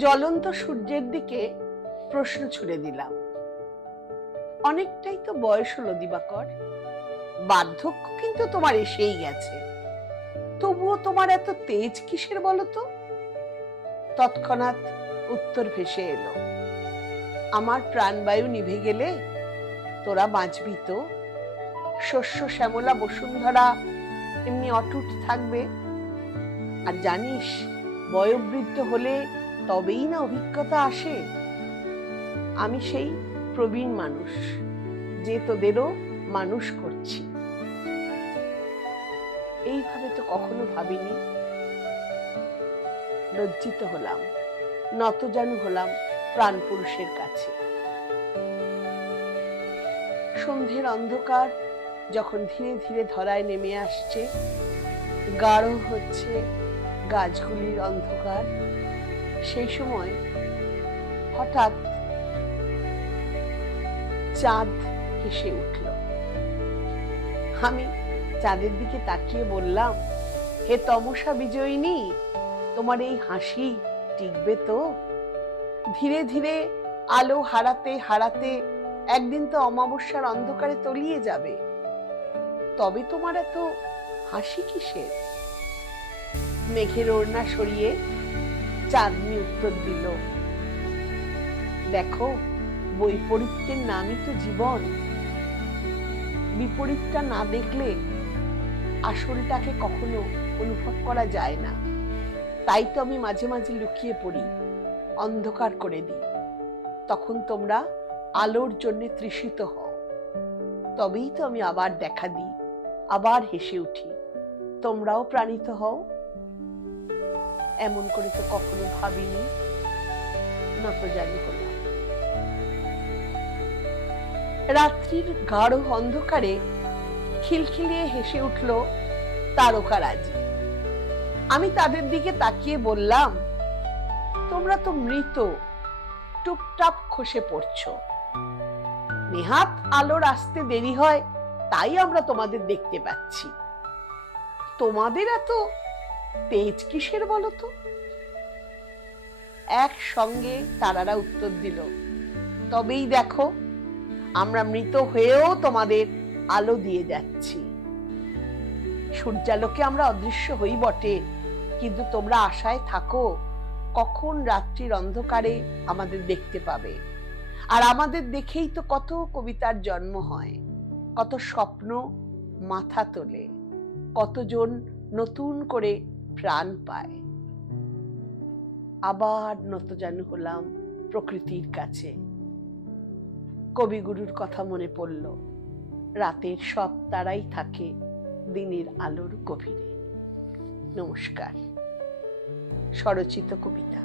জ্বলন্ত সূর্যের দিকে প্রশ্ন ছুড়ে দিলাম। অনেকটাই তো বয়স হলো দিবাকর, বার্ধক্য কিন্তু তোমার এসেই গেছে, তবুও তোমার এত তেজ কিসের বলো তো? তৎক্ষণাৎ উত্তর ভেসে এলো, আমার প্রাণবায়ু নিভে গেলে তোরা বাঁচবি তো? শস্য শ্যামলা বসুন্ধরা এমনি অটুট থাকবে। আর জানিস, বয়োবৃদ্ধ হলে তবেই না অভিজ্ঞতা আসে। আমি সেই প্রবীণ মানুষ, যে তোদেরও মানুষ করছি। এইভাবে তো কখনো ভাবিনি। লজ্জিত হলাম, নতজানু হলাম প্রাণ পুরুষের কাছে। সন্ধ্যের অন্ধকার যখন ধীরে ধীরে ধরায় নেমে আসছে, গাঢ় হচ্ছে গাছগুলির অন্ধকার, সেই সময় হঠাৎ চাঁদ হেসে উঠল। আমি চাঁদের দিকে তাকিয়ে বললাম, হে তমসা বিজয়িনী, তোমার এই হাসি টিকবে তো? ধীরে ধীরে আলো হারাতে হারাতে একদিন তো অমাবস্যার অন্ধকারে তলিয়ে যাবে। তবে তোমার এত হাসি কিসের? মেঘের ওড়না সরিয়ে চাঁদনি উত্তর দিল, দেখো, বৈপরীত্যের নামই তো জীবন। বিপরীতটা না দেখলে আসলটাকে কখনো অনুভব করা যায় না। তাই তো আমি মাঝে মাঝে লুকিয়ে পড়ি, অন্ধকার করে দিই। তখন তোমরা আলোর জন্য তৃষিত হও। তবেই তো আমি আবার দেখা দিই, আবার হেসে উঠি, তোমরাও প্রাণিত হও। এমন করে তো কখনো ভাবিনি। নতজানু হলাম। রাত্রির গাঢ় অন্ধকারে খিলখিলিয়ে হেসে উঠল তারকারাজি। আমি তাদের দিকে তাকিয়ে বললাম, তোমরা তো মৃত, টুপটাপ খসে পড়ছো। নেহাত আলোর আসতে দেরি হয়, তাই আমরা তোমাদের দেখতে পাচ্ছি। তোমাদের এত তেজ কিসের বলো তো? একসঙ্গে তারারা উত্তর দিল, তবেই দেখো, আমরা মৃত হয়েও তোমাদের আলো দিয়ে যাচ্ছি। সূর্যালোকে আমরা অদৃশ্য হই বটে, কিন্তু তোমরা আশায় থাকো কখন রাত্রির অন্ধকারে আমাদের দেখতে পাবে। আর আমাদের দেখেই তো কত কবিতার জন্ম হয়, কত স্বপ্ন মাথা তোলে, কতজন নতুন করে প্রাণ পায়। আবার নতজানু হলাম প্রকৃতির কাছে। কবিগুরুর কথা মনে পড়ল, রাতের সব তারাই থাকে দিনের আলোর গভীরে। নমস্কার। স্বরচিত কবিতা।